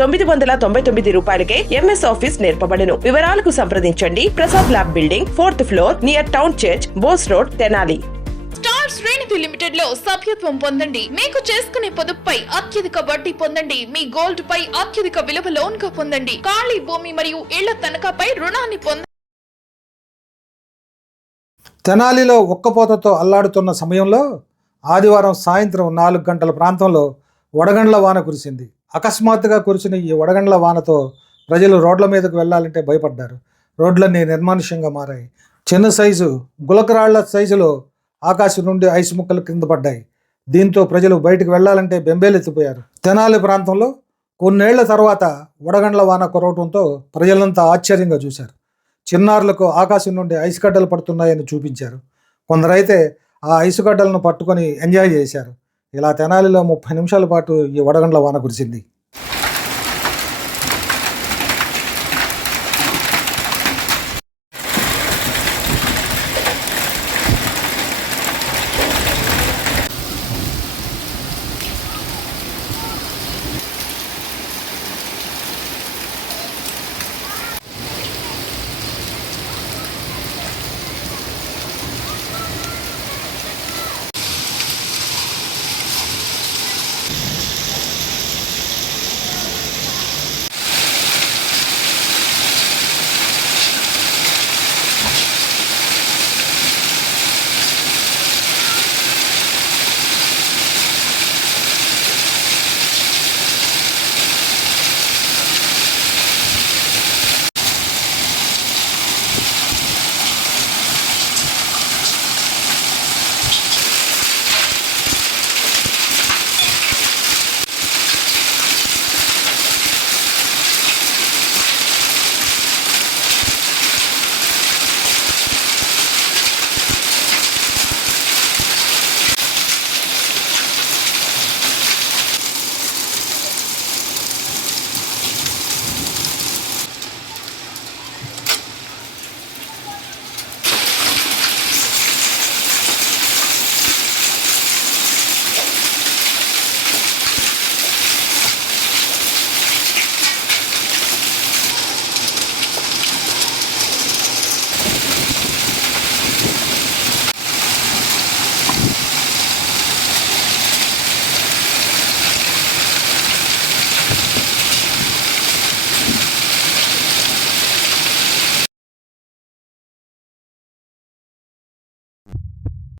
తొమ్మిది వందల తొంభై తొమ్మిది రూపాయలకే ఎంఎస్ ఆఫీస్ నేర్పబడును. వివరాలకు సంప్రదించండి. Prasad lab building fourth floor near town church Bose road Tenali. Star శ్రేణిధి లిమిటెడ్లో సభ్యత్వం పొందండి. మీకు చేసుకునే పొదుపుపై అత్యధిక వడ్డీ పొందండి. మీ గోల్డ్ పై అత్యధిక విలువ లోన్గా పొందండి. ఖాళీ భూమి మరియు ఇళ్ళ తనఖాపై రుణాన్ని పొందండి తెనాలిలో ఒక్కపోతతో అల్లాడుతున్న సమయంలో ఆదివారం సాయంత్రం నాలుగు గంటల ప్రాంతంలో వడగండ్ల వాన కురిసింది. అకస్మాత్తుగా కురిసిన ఈ వడగండ్ల వానతో ప్రజలు రోడ్ల మీదకు వెళ్ళాలంటే భయపడ్డారు. రోడ్లన్నీ నిర్మానుష్యంగా మారాయి. చిన్న సైజు గులకరాళ్ళ సైజులో ఆకాశం నుండి ఐసు ముక్కలు కింద పడ్డాయి. దీంతో ప్రజలు బయటకు వెళ్ళాలంటే బెంబేలెత్తిపోయారు. తెనాలి ప్రాంతంలో కొన్నేళ్ళ తర్వాత వడగండ్ల వాన కురవటంతో ప్రజలంతా ఆశ్చర్యంగా చూశారు. చిన్నారులకు ఆకాశం నుండి ఐసుగడ్డలు పడుతున్నాయని చూపించారు. కొందరైతే ఆ ఐసు గడ్డలను పట్టుకొని ఎంజాయ్ చేశారు. ఇలా తెనాలిలో ముప్పై నిమిషాల పాటు ఈ వడగండ్ల వాన కురిసింది.